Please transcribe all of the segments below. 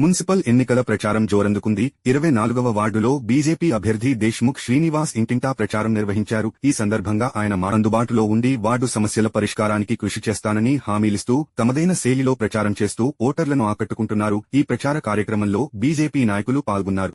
Municipal ఎన్నికల ప్రచారం జోరందుకుంది. ఇరవై నాలుగవ వార్డులో బీజేపీ అభ్యర్థి దేశ్ముఖ్ శ్రీనివాస్ ఇంటింటా ప్రచారం నిర్వహించారు. ఈ సందర్భంగా ఆయన మా అందుబాటులో ఉండి వార్డు సమస్యల పరిష్కారానికి కృషి చేస్తానని హామీలిస్తూ తమదైన శైలిలో ప్రచారం చేస్తూ ఓటర్లను ఆకట్టుకుంటున్నారు. ఈ ప్రచార కార్యక్రమంలో బీజేపీ నాయకులు పాల్గొన్నారు.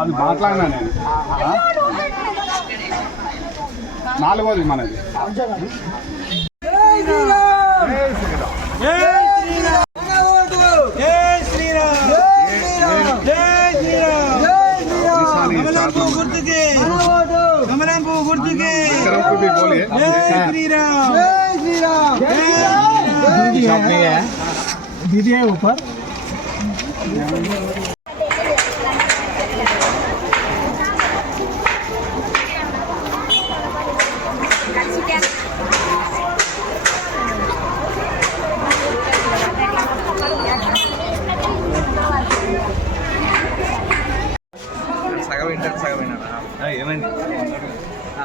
అది మాట్లాడినా నేను ఆ? నాలుగోది మనది జై శ్రీరామ్ జై శ్రీరామ్ జై శ్రీరామ్ కమలంపు గుర్తుకే కమలంపు గుర్తుకే కరంకుటి బోలి జై శ్రీరామ్ दीदी है ऊपर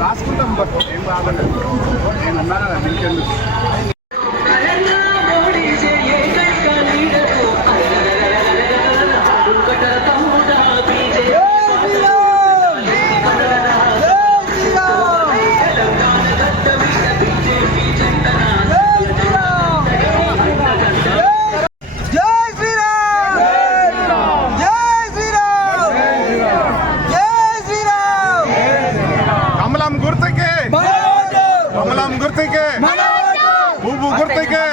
రాసుకుంటాం బట్ ఏం బాగలేదు నేను అన్నాను కదా, కమలం గుర్తుకే పువ్వు గుర్తుకే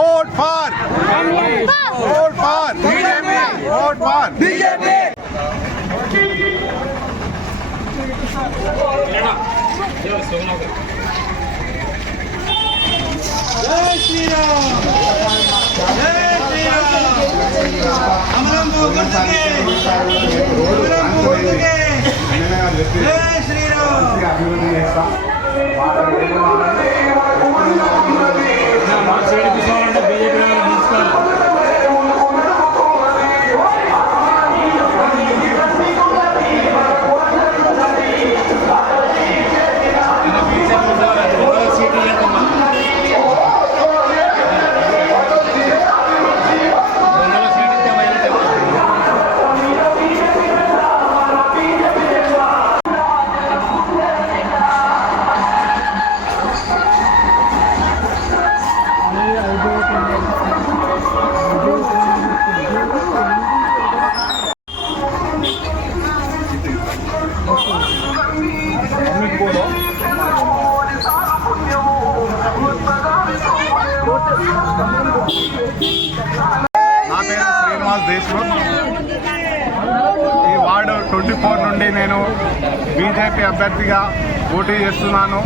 vote for vote for vote for జై శ్రీరామ్ జై శ్రీరామ్ అమరంబు గుర్తుకే అమరంబు గుర్తుకే జై శ్రీరామ్ అభివృద్ధి చేస్తాం மாற்றம் శ్రీనివాస్ ఈ వార్డు ట్వంటీ ఫోర్ నుండి నేను బీజేపీ అభ్యర్థిగా పోటీ చేస్తున్నాను.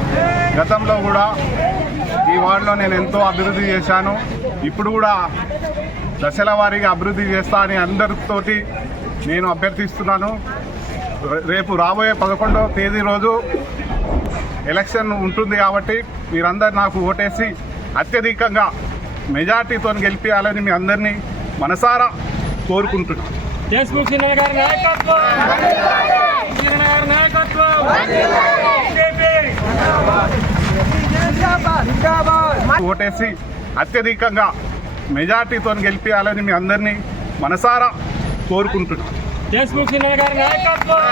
గతంలో కూడా ఈ వార్డులో నేను ఎంతో అభివృద్ధి చేశాను. ఇప్పుడు కూడా దశల వారీగా అభివృద్ధి చేస్తా అని అందరితోటి నేను అభ్యర్థిస్తున్నాను. రేపు రాబోయే పదకొండవ తేదీ రోజు ఎలక్షన్ ఉంటుంది కాబట్టి మీరందరు నాకు ఓటేసి అత్యధికంగా మెజార్టీతో గెలిపించాలని మీ అందరినీ మనసారా నాయకత్వం. ఓటేసి అత్యధికంగా మెజార్టీతో గెలిపించాలని మీ అందరినీ మనసారా గారి నాయకత్వం.